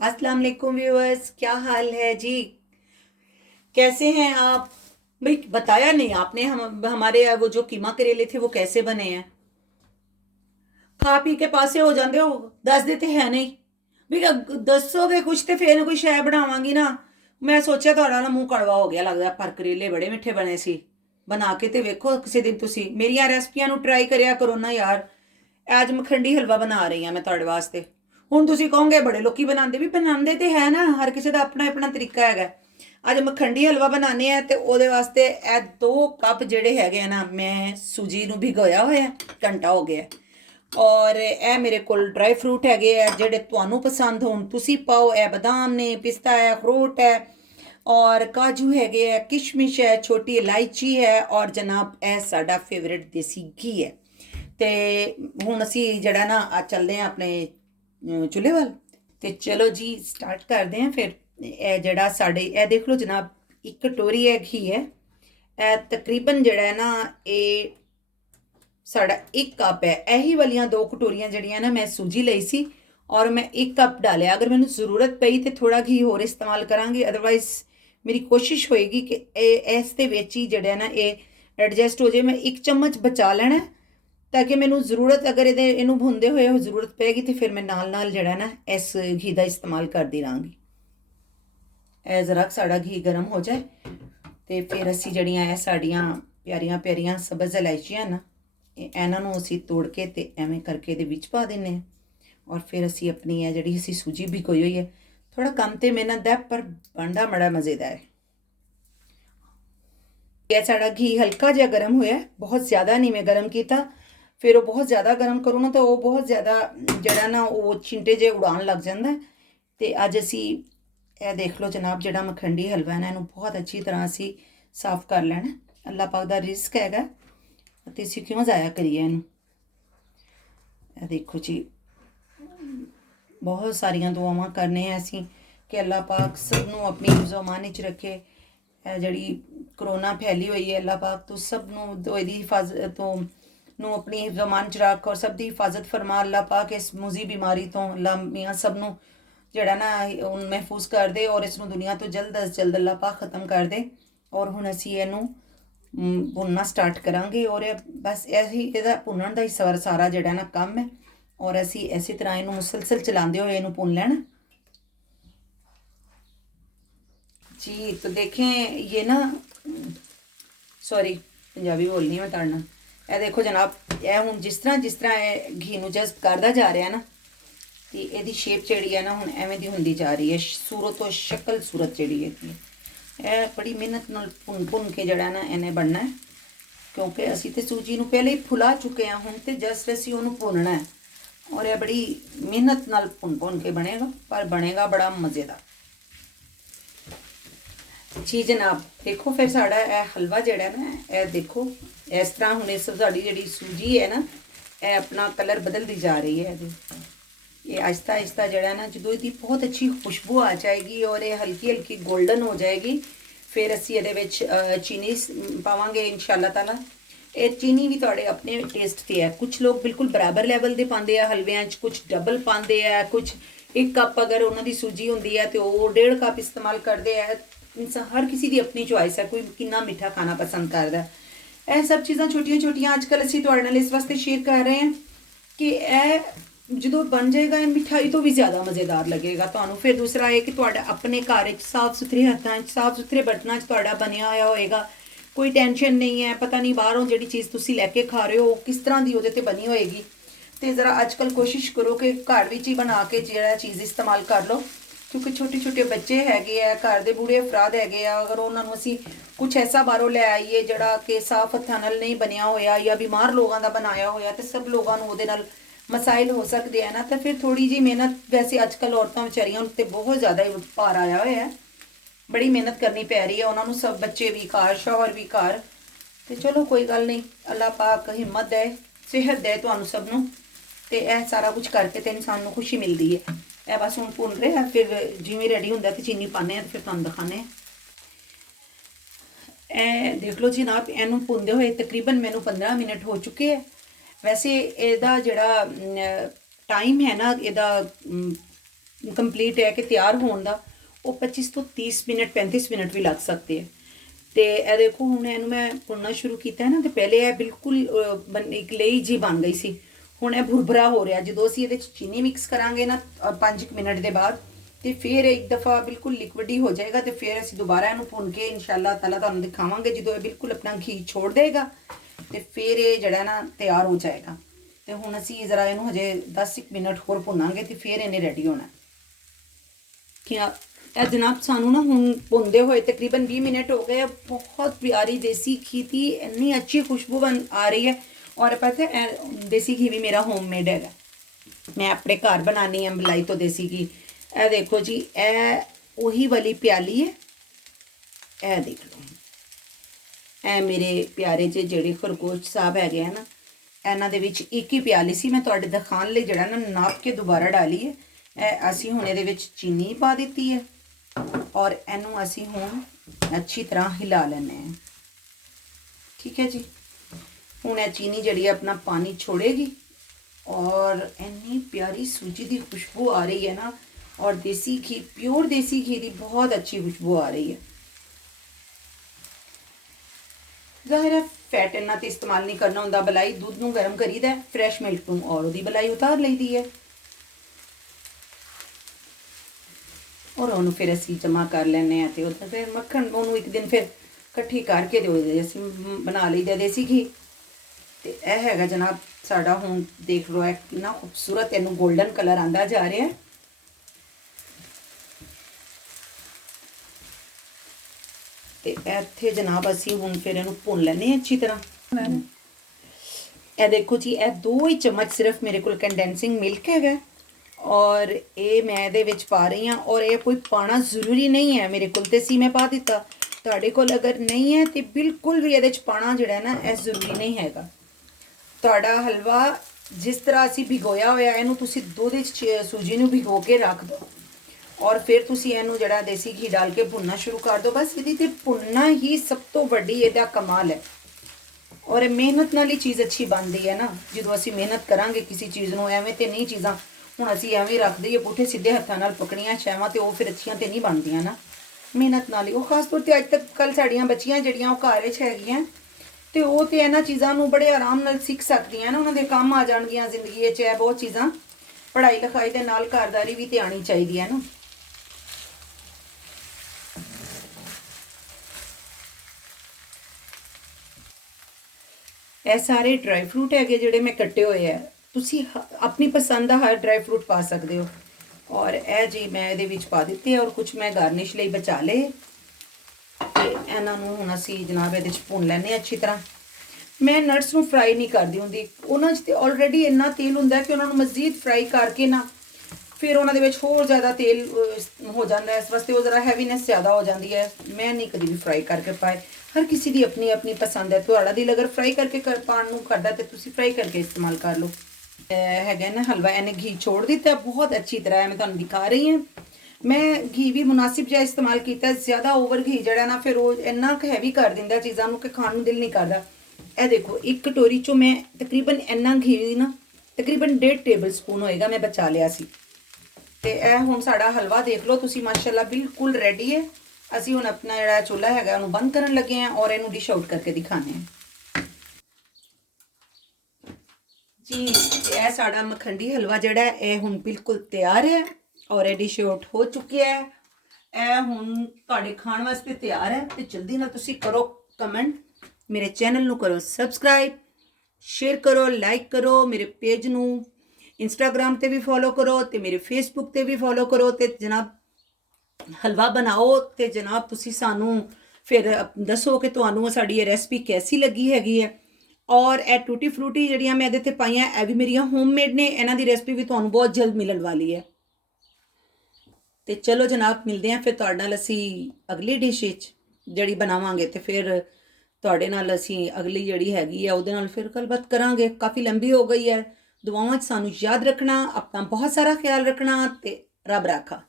अस्सलाम वालेकुम व्यूअर्स, क्या हाल है जी। कैसे हैं आप। भाई बताया नहीं आपने, हम हमारे वो जो कीमा करेले थे वो कैसे बने हैं। खा पी के पासे हो जाते हो, दस देते है नहीं। भी दसोगे कुछ तो फिर कोई शै बनावांगी ना। मैं सोचा थोड़ा ना मुंह कड़वा हो गया लगता, पर करेले बड़े मिठे बने सी। बना के ते वेखो किसी दिन तुसी मेरिया रेसिपियां नु ट्राई करया करो ना यार। आज मखंडी हलवा बना रही हाँ मैं ਤੁਹਾਡੇ ਵਾਸਤੇ। ਹੁਣ ਤੁਸੀਂ ਕਹੋਗੇ ਬੜੇ ਲੋਕੀ ਬਣਾਉਂਦੇ, ਵੀ ਬਣਾਉਂਦੇ ਤੇ ਹੈ ਨਾ, ਹਰ ਕਿਸੇ ਦਾ ਆਪਣਾ ਆਪਣਾ ਤਰੀਕਾ ਹੈਗਾ। ਅੱਜ ਮਖੰਡੀ ਹਲਵਾ ਬਣਾਉਣੇ ਆ ਤੇ ਉਹਦੇ ਵਾਸਤੇ ਇਹ 2 ਕੱਪ ਜਿਹੜੇ ਹੈਗੇ ਆ ਨਾ, ਮੈਂ ਸੂਜੀ ਨੂੰ ਭਿਗੋਇਆ ਹੋਇਆ, ਘੰਟਾ ਹੋ ਗਿਆ। ਔਰ ਇਹ ਮੇਰੇ ਕੋਲ ਡਰਾਈ ਫਰੂਟ ਹੈਗੇ ਆ, ਜਿਹੜੇ ਤੁਹਾਨੂੰ ਪਸੰਦ ਹੋਣ ਤੁਸੀਂ ਪਾਓ। ਇਹ ਬਦਾਮ ਨੇ, ਪਿਸਤਾ ਹੈ, ਅਖਰੋਟ ਹੈ, ਔਰ ਕਾਜੂ ਹੈਗੇ ਆ, ਕਿਸ਼ਮਿਸ਼ ਹੈ, ਛੋਟੀ ਇਲਾਇਚੀ ਹੈ, ਔਰ ਜਨਾਬ ਇਹ ਸਾਡਾ ਫੇਵਰੇਟ ਦੇਸੀ ਘੀ ਹੈ। ਤੇ ਹੁਣ ਅਸੀਂ ਜਿਹੜਾ ਨਾ ਆ ਚੱਲਦੇ ਹਾਂ ਆਪਣੇ ਚੁੱਲ੍ਹੇ ਵੱਲ। ਤੇ ਚਲੋ ਜੀ ਸਟਾਰਟ ਕਰਦੇ ਹਾਂ ਫਿਰ। ਇਹ ਜਿਹੜਾ ਸਾਡੇ ਇਹ ਦੇਖ ਲਓ ਜਨਾਬ, ਇੱਕ ਕਟੋਰੀ ਹੈ ਘੀ ਹੈ। ਇਹ ਤਕਰੀਬਨ ਜਿਹੜਾ ਹੈ ਨਾ, ਇਹ ਸਾਡਾ 1 ਕੱਪ ਹੈ। ਇਹੀ ਵਾਲੀਆਂ 2 ਕਟੋਰੀਆਂ ਜਿਹੜੀਆਂ ਨਾ ਮੈਂ ਸੂਜੀ ਲਈ ਸੀ, ਔਰ ਮੈਂ 1 ਕੱਪ ਡਾਲਿਆ। ਅਗਰ ਮੈਨੂੰ ਜ਼ਰੂਰਤ ਪਈ ਤੇ ਥੋੜਾ ਘੀ ਹੋਰ ਇਸਤੇਮਾਲ ਕਰਾਂਗੇ, ਅਦਰਵਾਈਜ਼ ਮੇਰੀ ਕੋਸ਼ਿਸ਼ ਹੋਏਗੀ ਕਿ ਇਹ ਇਸ ਦੇ ਵਿੱਚ ਹੀ ਜਿਹੜਾ ਨਾ ਇਹ ਐਡਜਸਟ ਹੋ ਜਾਏ। ਮੈਂ 1 ਚਮਚ ਬਚਾ ਲੈਣਾ, ਤਾਂ ਕਿ ਮੈਨੂੰ ਜ਼ਰੂਰਤ ਅਗਰ ਇਹਨੂੰ ਭੁੰਨਦੇ ਹੋਏ ਜ਼ਰੂਰਤ ਪਏਗੀ ਤੇ ਫਿਰ ਮੈਂ ਨਾਲ ਨਾਲ ਜਿਹੜਾ ਨਾ ਇਸ ਘੀ ਦਾ ਇਸਤੇਮਾਲ ਕਰਦੀ ਰਹਾਂਗੀ। ਇਹ ਜ਼ਰਾ ਸਾਡਾ ਘੀ ਗਰਮ ਹੋ ਜਾਏ ਤੇ ਫਿਰ ਅਸੀਂ ਜਿਹੜੀਆਂ ਇਹ ਸਾਡੀਆਂ ਪਿਆਰੀਆਂ ਪਿਆਰੀਆਂ ਸਬਜ਼ ਇਲਾਇਚੀਆਂ ਨਾ, ਇਹਨਾਂ ਨੂੰ ਅਸੀਂ ਤੋੜ ਕੇ ਤੇ ਐਵੇਂ ਕਰਕੇ ਇਹਦੇ ਵਿੱਚ ਪਾ ਦਿੰਨੇ ਆ। ਔਰ ਫਿਰ ਅਸੀਂ ਆਪਣੀ ਇਹ ਜਿਹੜੀ ਅਸੀਂ ਸੂਜੀ ਭਿਗੋਈ ਹੋਈ ਹੈ, ਥੋੜਾ ਕੰਮ ਤੇ ਮਿਹਨਤ ਦਾ ਪਰ ਬਣਦਾ ਬੜਾ ਮਜ਼ੇਦਾਰ ਹੈ। ਇਹ ਸਾਡਾ ਘੀ ਹਲਕਾ ਜਿਹਾ ਗਰਮ ਹੋਇਆ, ਬਹੁਤ ਜ਼ਿਆਦਾ ਨਹੀਂ ਮੈਂ ਗਰਮ ਕੀਤਾ। ਫਿਰ ਉਹ ਬਹੁਤ ਜ਼ਿਆਦਾ ਗਰਮ ਕਰੋ ਨਾ ਤਾਂ ਉਹ ਬਹੁਤ ਜ਼ਿਆਦਾ ਜਿਹੜਾ ਨਾ ਉਹ ਛਿੰਟੇ ਜਿਹੇ ਉਡਾਉਣ ਲੱਗ ਜਾਂਦਾ। ਤੇ ਅੱਜ ਅਸੀਂ ਇਹ ਦੇਖ ਲਓ ਜਨਾਬ, ਜਿਹੜਾ ਮਖੰਡੀ ਹਲਵਾ ਨਾ, ਇਹਨੂੰ ਬਹੁਤ ਅੱਛੀ ਤਰ੍ਹਾਂ ਅਸੀਂ ਸਾਫ਼ ਕਰ ਲੈਣਾ। ਅੱਲਾਹ ਪਾਕ ਦਾ ਰਿਜ਼ਕ ਹੈਗਾ ਅਤੇ ਅਸੀਂ ਕਿਉਂ ਜ਼ਾਇਆ ਕਰੀਏ ਇਹਨੂੰ। ਇਹ ਦੇਖੋ ਜੀ, ਬਹੁਤ ਸਾਰੀਆਂ ਦੁਆਵਾਂ ਕਰਨੇ ਆ ਅਸੀਂ ਕਿ ਅੱਲਾਹ ਪਾਕ ਸਭ ਨੂੰ ਆਪਣੀ ਹਿਫਜ਼ੋ-ਅਮਾਨ ਵਿੱਚ ਰੱਖੇ। ਇਹ ਜਿਹੜੀ ਕਰੋਨਾ ਫੈਲੀ ਹੋਈ ਹੈ, ਅੱਲਾਹ ਪਾਕ ਤੋਂ ਸਭ ਨੂੰ ਇਹਦੀ ਹਿਫਾਜ਼ਤ ਤੋਂ ਨੂੰ ਆਪਣੀ ਹਿਫਜ਼ੋ-ਅਮਾਨ 'ਚ ਰੱਖ, ਔਰ ਸਭ ਦੀ ਹਿਫਾਜ਼ਤ ਫਰਮਾ ਅੱਲਾਹ ਪਾਕ ਇਸ ਮੁਜ਼ੀ ਬਿਮਾਰੀ ਤੋਂ। ਅੱਲਾਹ ਮੀਆਂ ਸਭ ਨੂੰ ਜਿਹੜਾ ਨਾ ਉਹਨੂੰ ਮਹਿਫੂਜ਼ ਕਰ ਦੇ, ਔਰ ਇਸ ਨੂੰ ਦੁਨੀਆ ਤੋਂ ਜਲਦ ਅਜ਼ ਜਲਦ ਅੱਲਾਹ ਪਾਕ ਖ਼ਤਮ ਕਰ ਦੇ। ਔਰ ਹੁਣ ਅਸੀਂ ਇਹਨੂੰ ਭੁੰਨਣਾ ਸਟਾਰਟ ਕਰਾਂਗੇ, ਔਰ ਬਸ ਇਹੀ ਇਹਦਾ ਭੁੰਨਣ ਦਾ ਹੀ ਸਾਰਾ ਜਿਹੜਾ ਨਾ ਕੰਮ ਹੈ। ਔਰ ਅਸੀਂ ਇਸੇ ਤਰ੍ਹਾਂ ਇਹਨੂੰ ਮੁਸਲਸਲ ਚਲਾਉਂਦੇ ਹੋਏ ਇਹਨੂੰ ਭੁੰਨ ਲੈਣਾ जी। तो देखें ये ना, सॉरी पंजाबी बोलनी है मैं ताड़ना। ਇਹ ਦੇਖੋ ਜਨਾਬ, ਇਹ ਹੁਣ ਜਿਸ ਤਰ੍ਹਾਂ ਇਹ ਘੀ ਨੂੰ ਜਜ਼ਬ ਕਰਦਾ ਜਾ ਰਿਹਾ ਨਾ, ਤੇ ਇਹਦੀ ਸ਼ੇਪ ਜਿਹੜੀ ਹੈ ਨਾ ਹੁਣ ਐਵੇਂ ਦੀ ਹੁੰਦੀ ਜਾ ਰਹੀ ਹੈ। ਸੂਰਤ ਤੋਂ ਸ਼ਕਲ ਸੂਰਤ ਜਿਹੜੀ ਹੈ, ਇਹ ਬੜੀ ਮਿਹਨਤ ਨਾਲ ਭੁੰਨ ਕੇ ਜਿਹੜਾ ਨਾ ਇਹਨੇ ਬਣਨਾ ਹੈ। ਕਿਉਂਕਿ ਅਸੀਂ ਤੇ ਸੂਜੀ ਨੂੰ ਪਹਿਲੇ ਹੀ ਫੁਲਾ ਚੁੱਕੇ ਹਾਂ, ਹੁਣ ਤੇ ਜਸਟ ਅਸੀਂ ਉਹਨੂੰ ਭੁੰਨਣਾ ਹੈ। ਔਰ ਇਹ ਬੜੀ ਮਿਹਨਤ ਨਾਲ ਭੁੰਨ ਕੇ ਬਣੇਗਾ, ਪਰ ਬਣੇਗਾ ਬੜਾ ਮਜ਼ੇਦਾਰ जी जनाब। देखो फिर साड़ा यह हलवा जड़ा ना, यह देखो इस तरह हूँ इस साड़ी जी सूजी है ना, यह अपना कलर बदलती जा रही है। ये आहिस्ता आहिस्ता जड़ा ना जो इसकी बहुत अच्छी खुशबू आ जाएगी और ये हल्की हल्की गोल्डन हो जाएगी। फिर असी ये चीनी पावांगे इंशाअल्लाह ताला। ये चीनी भी थोड़े अपने टेस्ट से है, कुछ लोग बिल्कुल बराबर लैवल के पाते हैं हलवियां, कुछ डबल पाते हैं, कुछ 1 कप अगर उन्होंने सूजी होंगी है तो वो 1.5 कप इस्तेमाल करते हैं। हर किसी की अपनी चॉइस है, कोई कितना मिठा खाना पसंद करता है। यह सब चीज़ां छोटिया छोटिया अजकल असीं तुहाडे नाल इस वास्ते शेयर कर रहे हैं कि यह जो बन जाएगा मिठाई तो भी ज़्यादा मज़ेदार लगेगा तुहानूं। फिर दूसरा है कि तुहाडा अपने घर साफ सुथरे हत्थां साफ सुथरे बर्तनां तुहाडा बनिया होया होएगा, कोई टेंशन नहीं है। पता नहीं बाहरों जिहड़ी चीज़ तुसीं लैके खा रहे हो किस तरह की उहदे ते बनी होएगी। तो ज़रा अजकल कोशिश करो कि घर विच ही बना के जिहड़ा चीज़ इस्तेमाल कर लो, क्योंकि छोटे छोटे बच्चे हैगे आ, घर के बूढ़े अफराद हैगे आ। अगर उन्होंने असी कुछ ऐसा बाहरों लै आईए जड़ा कि साफ हत्थां नाल नहीं बनया होया या बीमार लोगों का बनाया होया, तो सब लोगों को उहदे नाल मसाइल हो सकते हैं ना। तो फिर थोड़ी जी मेहनत, वैसे अजकल औरतां बेचारियां उत्ते बहुत ज़्यादा ही भार आया होया है, बड़ी मेहनत करनी पै रही है उन्होंने। सब बच्चे भी घर, शौहर भी घर। तो चलो कोई गल नहीं, अल्लाह पाक हिम्मत दे, सेहत दे तुहानूं सब नूं। ते यह सारा कुछ करके तो इंसान को खुशी मिलती है। यह बस हूँ भुन रहे हैं, फिर जिमें रेडी होंगे तो चीनी पाने हैं, फिर तुहानूं दिखाने। ए देख लो जनाब, इनू भुनते हुए तकरीबन मैनू 15 मिनट हो चुके हैं। वैसे ਇਹਦਾ ਜਿਹੜਾ टाइम है ना, ਇਹਦਾ ਕੰਪਲੀਟ ਹੈ ਕਿ ਤਿਆਰ ਹੋਣ ਦਾ, ਉਹ 25 ਤੋਂ 30 ਮਿੰਟ 35 ਮਿੰਟ ਵੀ ਲੱਗ ਸਕਦੇ ਹੈ। ਤੇ ਇਹ ਦੇਖੋ ਹੁਣ ਇਹਨੂੰ ਮੈਂ ਭੁੰਨਣਾ ਸ਼ੁਰੂ ਕੀਤਾ ਹੈ ਨਾ, ਤੇ ਪਹਿਲੇ ਇਹ ਬਿਲਕੁਲ ਇੱਕ ਲੇਈ ਜੀ ਬਣ ਗਈ ਸੀ। ਹੁਣ ਇਹ ਭੁਰਭੁਰਾ ਹੋ ਰਿਹਾ। ਜਦੋਂ ਅਸੀਂ ਇਹਦੇ 'ਚ ਚੀਨੀ ਮਿਕਸ ਕਰਾਂਗੇ ਨਾ 5 ਮਿੰਟ ਦੇ ਬਾਅਦ, ਤੇ ਫਿਰ ਇੱਕ ਦਫਾ ਬਿਲਕੁਲ ਲਿਕਵਿਡ ਹੀ ਹੋ ਜਾਏਗਾ। ਤੇ ਫਿਰ ਅਸੀਂ ਦੁਬਾਰਾ ਇਹਨੂੰ ਭੁੰਨ ਕੇ ਇਨਸ਼ਾਅੱਲਾ ਤਾਲਾ ਤੁਹਾਨੂੰ ਦਿਖਾਵਾਂਗੇ। ਜਦੋਂ ਇਹ ਬਿਲਕੁਲ ਆਪਣਾ ਘੀ ਛੋੜ ਦੇਗਾ ਤੇ ਫਿਰ ਇਹ ਜਿਹੜਾ ਨਾ ਤਿਆਰ ਹੋ ਜਾਏਗਾ। ਤੇ ਹੁਣ ਅਸੀਂ ਜ਼ਰਾ ਇਹਨੂੰ ਹਜੇ 10 ਮਿੰਟ ਹੋਰ ਭੁੰਨਾਂਗੇ ਤੇ ਫਿਰ ਇਹਨੇ ਰੈਡੀ ਹੋਣਾ। ਕਿ ਇਹ ਜਨਾਬ ਸਾਨੂੰ ਨਾ ਹੁਣ ਭੁੰਨਦੇ ਹੋਏ ਤਕਰੀਬਨ 20 ਮਿੰਟ ਹੋ ਗਏ। ਬਹੁਤ ਪਿਆਰੀ ਦੇसी घी थी, ਇੰਨੀ ਅੱਛੀ ਖੁਸ਼ਬੂ ਆ ਰਹੀ ਹੈ। ਔਰ ਪਤਾ ਹੈ ਦੇसी घी ਵੀ ਮੇਰਾ ਹੋਮਮੇਡ ਹੈਗਾ, ਮੈਂ ਆਪਣੇ ਘਰ ਬਣਾਉਂਦੀ ਹਾਂ ਮਲਾਈ ਤੋਂ ਦੇसी घी। ਇਹ ਦੇਖੋ ਜੀ, ਇਹ ਉਹੀ ਵਾਲੀ ਪਿਆਲੀ ਹੈ। ਇਹ ਦੇਖ ਲਓ, ਇਹ ਮੇਰੇ ਪਿਆਰੇ ਜਿਹੇ ਜਿਹੜੇ ਖਰਗੋਸ਼ ਸਾਹਿਬ ਹੈਗੇ ਆ ਨਾ, ਇਹਨਾਂ ਦੇ ਵਿੱਚ ਇੱਕ ਹੀ ਪਿਆਲੀ ਸੀ। ਮੈਂ ਤੁਹਾਡੇ ਦਿਖਾਉਣ ਲਈ ਜਿਹੜਾ ਨਾ ਨਾਪ ਕੇ ਦੁਬਾਰਾ ਡਾਲੀ ਹੈ। ਇਹ ਅਸੀਂ ਹੁਣ ਇਹਦੇ ਵਿੱਚ ਚੀਨੀ ਪਾ ਦਿੱਤੀ ਹੈ ਔਰ ਇਹਨੂੰ ਅਸੀਂ ਹੁਣ ਅੱਛੀ ਤਰ੍ਹਾਂ ਹਿਲਾ ਲੈਣੇ ਆ। ਠੀਕ ਹੈ ਜੀ, ਹੁਣ ਇਹ ਚੀਨੀ ਜਿਹੜੀ ਹੈ ਆਪਣਾ ਪਾਣੀ ਛੋੜੇਗੀ ਔਰ ਇੰਨੀ ਪਿਆਰੀ ਸੂਜੀ ਦੀ ਖੁਸ਼ਬੂ ਆ ਰਹੀ ਹੈ ਨਾ, ਔਰ देसी घी, प्योर देसी घी ਦੀ ਬਹੁਤ ਅੱਛੀ ਖੁਸ਼ਬੂ ਆ ਰਹੀ ਹੈ। ਜ਼ਾਹਿਰ ਹੈ ਫੈਟ ਇਹਨਾਂ ਤੇ ਇਸਤੇਮਾਲ ਨਹੀਂ ਕਰਨਾ ਹੁੰਦਾ। ਬਲਾਈ ਦੁੱਧ ਨੂੰ ਗਰਮ ਕਰੀਦਾ, ਫਰੈਸ਼ ਮਿਲਕ ਨੂੰ, ਔਰ ਉਹਦੀ ਬਲਾਈ ਉਤਾਰ ਲਈਦੀ ਹੈ ਔਰ ਉਹਨੂੰ ਫਿਰ ਅਸੀਂ ਜਮਾ ਕਰ ਲੈਂਦੇ ਹਾਂ। ਤੇ ਉਹ ਫਿਰ ਮੱਖਣ ਉਹਨੂੰ ਇੱਕ ਦਿਨ ਫਿਰ ਇਕੱਠੀ ਕਰਕੇ ਤੇ ਅਸੀਂ ਬਣਾ ਲਈਦਾ देसी घी। ਤੇ ਇਹ ਹੈਗਾ ਜਨਾਬ ਸਾਡਾ। ਹੁਣ ਦੇਖ ਲਓ ਇਹ ਕਿੰਨਾ ਖੂਬਸੂਰਤ ਇਹਨੂੰ 골ਡਨ ਕਲਰ ਆਂਦਾ ਜਾ ਰਿਹਾ ਹੈ। ਤੇ ਇੱਥੇ ਜਨਾਬ ਅਸੀਂ ਹੁਣ ਫਿਰ ਇਹਨੂੰ ਭੁੰਨ ਲੈਣੇ ਅੱਛੀ ਤਰ੍ਹਾਂ। ਇਹ ਦੇਖੋ ਜੀ, ਇਹ 2 ਹੀ ਚਮਚ ਸਿਰਫ ਮੇਰੇ ਕੋਲ ਕੰਡੈਂਸਿੰਗ ਮਿਲਕ ਹੈਗਾ ਔਰ ਇਹ ਮੈਂ ਇਹਦੇ ਵਿੱਚ ਪਾ ਰਹੀ ਹਾਂ। ਔਰ ਇਹ ਕੋਈ ਪਾਣਾ ਜ਼ਰੂਰੀ ਨਹੀਂ ਹੈ, ਮੇਰੇ ਕੋਲ ਤੇ ਸੀ ਮੈਂ ਪਾ ਦਿੱਤਾ। ਤੁਹਾਡੇ ਕੋਲ ਅਗਰ ਨਹੀਂ ਹੈ ਤੇ ਬਿਲਕੁਲ ਵੀ ਇਹਦੇ 'ਚ ਪਾਣਾ ਜਿਹੜਾ ਨਾ ਇਹ ਜ਼ਰੂਰੀ ਨਹੀਂ ਹੈਗਾ। ਤੁਹਾਡਾ ਹਲਵਾ ਜਿਸ ਤਰ੍ਹਾਂ ਅਸੀਂ ਭਿਗੋਇਆ ਹੋਇਆ, ਇਹਨੂੰ ਤੁਸੀਂ ਦੁੱਧ ਵਿੱਚ ਸੂਜੀ ਨੂੰ ਭਿਗੋ ਕੇ ਰੱਖ ਦਿਓ ਔਰ ਫਿਰ ਤੁਸੀਂ ਇਹਨੂੰ ਜਿਹੜਾ देसी घी डाल के भुनना शुरू कर दो। बस ਇਹਦੀ ਤੇ ਭੁੰਨਣਾ ਹੀ ਸਭ ਤੋਂ ਵੱਡੀ ਇਹਦਾ ਕਮਾਲ ਹੈ। ਔਰ ਮਿਹਨਤ ਨਾਲ ਹੀ ਚੀਜ਼ ਅੱਛੀ ਬਣਦੀ ਹੈ ਨਾ। ਜਦੋਂ ਅਸੀਂ ਮਿਹਨਤ ਕਰਾਂਗੇ ਕਿਸੇ ਚੀਜ਼ ਨੂੰ, ਐਵੇਂ ਤੇ ਨਹੀਂ ਚੀਜ਼ਾਂ ਹੁਣ ਅਸੀਂ ਐਵੇਂ ਰੱਖ ਦਈਏ ਪੁੱਠੇ ਸਿੱਧੇ ਹੱਥਾਂ ਨਾਲ ਪਕੜੀਆਂ ਛਾਵਾਂ, ਤੇ ਉਹ ਫਿਰ ਅੱਛੀਆਂ ਤੇ ਨਹੀਂ ਬਣਦੀਆਂ ਨਾ। ਮਿਹਨਤ ਨਾਲ ਹੀ। ਉਹ ਖਾਸ ਤੌਰ ਤੇ ਅੱਜ ਤੱਕ ਕੱਲ ਸਾਡੀਆਂ ਬੱਚੀਆਂ ਜਿਹੜੀਆਂ ਉਹ ਘਰ ਵਿੱਚ ਹੈਗੀਆਂ ਤੇ ਉਹ ਤੇ ਇਹਨਾਂ ਚੀਜ਼ਾਂ ਨੂੰ ਬੜੇ ਆਰਾਮ ਨਾਲ ਸਿੱਖ ਸਕਦੀਆਂ ਨਾ, ਉਹਨਾਂ ਦੇ ਕੰਮ ਆ ਜਾਣਗੀਆਂ ਜ਼ਿੰਦਗੀ ਵਿੱਚ। ਇਹ ਬਹੁਤ ਚੀਜ਼ਾਂ ਪੜ੍ਹਾਈ ਲਿਖਾਈ ਦੇ ਨਾਲ ਘਰਦਾਰੀ ਵੀ ਤੇ ਆਉਣੀ ਚਾਹੀਦੀ ਹੈ ਨਾ। ਇਹ ਸਾਰੇ ਡਰਾਈ ਫਰੂਟ ਹੈਗੇ ਜਿਹੜੇ ਮੈਂ ਕੱਟੇ ਹੋਏ ਆ। ਤੁਸੀਂ ਆਪਣੀ ਪਸੰਦ ਦਾ ਹਰ ਡਰਾਈ ਫਰੂਟ ਪਾ ਸਕਦੇ ਹੋ। ਔਰ ਇਹ ਜੀ ਮੈਂ ਇਹਦੇ ਵਿੱਚ ਪਾ ਦਿੱਤੇ ਔਰ ਕੁਝ ਮੈਂ ਗਾਰਨਿਸ਼ ਲਈ ਬਚਾ ਲਏ। ਤੇ ਇਹਨਾਂ ਨੂੰ ਹੁਣ ਅਸੀਂ ਜਨਾਬ ਇਹਦੇ 'ਚ ਭੁੰਨ ਲੈਣੇ ਅੱਛੀ ਤਰ੍ਹਾਂ। ਮੈਂ ਨਟਸ ਨੂੰ ਫਰਾਈ ਨਹੀਂ ਕਰਦੀ ਹੁੰਦੀ, ਉਹਨਾਂ 'ਚ ਤੇ ਆਲਰੇਡੀ ਇੰਨਾ ਤੇਲ ਹੁੰਦਾ ਕਿ ਉਹਨਾਂ ਨੂੰ ਮਜ਼ੀਦ ਫਰਾਈ ਕਰਕੇ ਨਾ ਫਿਰ ਉਹਨਾਂ ਦੇ ਵਿੱਚ ਹੋਰ ਜ਼ਿਆਦਾ ਤੇਲ ਹੋ ਜਾਂਦਾ। ਇਸ ਵਾਸਤੇ ਉਹ ਜ਼ਰਾ ਹੈਵੀਨੈਸ ਜ਼ਿਆਦਾ ਹੋ ਜਾਂਦੀ ਹੈ। ਮੈਂ ਨਹੀਂ ਕਦੀ ਵੀ ਫਰਾਈ ਕਰਕੇ ਪਾਏ। ਹਰ ਕਿਸੇ ਦੀ ਆਪਣੀ ਆਪਣੀ ਪਸੰਦ ਹੈ। ਤੁਹਾਡਾ ਦਿਲ ਅਗਰ ਫਰਾਈ ਕਰਕੇ ਪਾਉਣ ਨੂੰ ਕਰਦਾ ਤੇ ਤੁਸੀਂ ਫਰਾਈ ਕਰਕੇ ਇਸਤੇਮਾਲ ਕਰ ਲਓ। ਹੈਗਾ ਨਾ ਹਲਵਾ, ਇਹਨੇ ਘੀ ਛੋੜ ਦਿੱਤਾ ਬਹੁਤ ਅੱਛੀ ਤਰ੍ਹਾਂ। ਮੈਂ ਤੁਹਾਨੂੰ ਦਿਖਾ ਰਹੀ ਹਾਂ। ਮੈਂ ਘੀ ਵੀ ਮੁਨਾਸਿਬ ਜਿਹਾ ਇਸਤੇਮਾਲ ਕੀਤਾ। ਜ਼ਿਆਦਾ ਓਵਰ ਘੀ ਜਿਹੜਾ ਨਾ ਫਿਰ ਉਹ ਇੰਨਾ ਕੁ ਹੈਵੀ ਕਰ ਦਿੰਦਾ ਚੀਜ਼ਾਂ ਨੂੰ ਕਿ ਖਾਣ ਨੂੰ ਦਿਲ ਨਹੀਂ ਕਰਦਾ। ਇਹ ਦੇਖੋ, ਇੱਕ ਕਟੋਰੀ 'ਚੋਂ ਮੈਂ ਤਕਰੀਬਨ ਇੰਨਾ ਘੀ ਨਾ ਤਕਰੀਬਨ 1.5 ਟੇਬਲ ਸਪੂਨ ਹੋਏਗਾ ਮੈਂ ਬਚਾ ਲਿਆ ਸੀ। ਤੇ ਇਹ ਹੁਣ ਸਾਡਾ ਹਲਵਾ ਦੇਖ ਲਓ ਤੁਸੀਂ, ਮਾਸ਼ਾਅੱਲਾ ਬਿਲਕੁਲ ਰੈਡੀ ਹੈ। ਅਸੀਂ ਹੁਣ ਆਪਣਾ ਜਿਹੜਾ ਚੁੱਲ੍ਹਾ ਹੈਗਾ ਉਹਨੂੰ ਬੰਦ ਕਰਨ ਲੱਗੇ ਹਾਂ ਔਰ ਇਹਨੂੰ ਡਿਸ਼ ਆਊਟ ਕਰਕੇ ਦਿਖਾਉਂਦੇ ਹਾਂ ਜੀ। ਇਹ ਸਾਡਾ ਮਖੰਡੀ ਹਲਵਾ ਜਿਹੜਾ ਇਹ ਹੁਣ ਬਿਲਕੁਲ ਤਿਆਰ ਹੈ ਔਰ ਇਹ ਡਿਸ਼ ਆਊਟ ਹੋ ਚੁੱਕਿਆ ਹੈ। ਇਹ ਹੁਣ ਤੁਹਾਡੇ ਖਾਣ ਵਾਸਤੇ ਤਿਆਰ ਹੈ। ਤੇ ਜਲਦੀ ਨਾਲ ਤੁਸੀਂ ਕਰੋ ਕਮੈਂਟ, ਮੇਰੇ ਚੈਨਲ ਨੂੰ ਕਰੋ ਸਬਸਕ੍ਰਾਈਬ, ਸ਼ੇਅਰ ਕਰੋ, ਲਾਈਕ ਕਰੋ, ਮੇਰੇ ਪੇਜ ਨੂੰ ਇੰਸਟਾਗ੍ਰਾਮ ਤੇ ਵੀ ਫੋਲੋ ਕਰੋ ਤੇ ਮੇਰੇ ਫੇਸਬੁੱਕ ਤੇ ਵੀ ਫੋਲੋ ਕਰੋ। ਤੇ ਜਨਾਬ ਹਲਵਾ ਬਣਾਓ ਤੇ ਜਨਾਬ ਤੁਸੀਂ ਸਾਨੂੰ ਫਿਰ ਦੱਸੋ ਕਿ ਤੁਹਾਨੂੰ ਸਾਡੀ ਇਹ ਰੈਸਪੀ ਕੈਸੀ ਲੱਗੀ ਹੈਗੀ ਹੈ। ਔਰ ਇਹ ਟੂਟੀ ਫਰੂਟੀ ਜਿਹੜੀਆਂ ਮੈਂ ਇਹਦੇ ਤੇ ਪਾਈਆਂ ਇਹ ਵੀ ਮੇਰੀਆਂ ਹੋਮਮੇਡ ਨੇ। ਇਹਨਾਂ ਦੀ ਰੈਸਪੀ ਵੀ ਤੁਹਾਨੂੰ ਬਹੁਤ ਜਲਦ ਮਿਲਣ ਵਾਲੀ ਹੈ। ਤੇ ਚਲੋ ਜਨਾਬ ਮਿਲਦੇ ਹਾਂ ਫਿਰ ਤੁਹਾਡੇ ਨਾਲ ਅਸੀਂ ਅਗਲੀ ਡਿਸ਼ ਵਿੱਚ ਜਿਹੜੀ ਬਣਾਵਾਂਗੇ। ਤੇ ਫਿਰ ਤੁਹਾਡੇ ਨਾਲ ਅਸੀਂ ਅਗਲੀ ਜਿਹੜੀ ਹੈਗੀ ਹੈ ਉਹਦੇ ਨਾਲ ਫਿਰ ਗੱਲਬਾਤ ਕਰਾਂਗੇ। ਕਾਫੀ ਲੰਬੀ ਹੋ ਗਈ ਹੈ। ਦੁਆਵਾਂ 'ਚ ਸਾਨੂੰ ਯਾਦ ਰੱਖਣਾ, ਆਪਣਾ ਬਹੁਤ ਸਾਰਾ ਖਿਆਲ ਰੱਖਣਾ ਤੇ ਰੱਬ ਰਾਖਾ।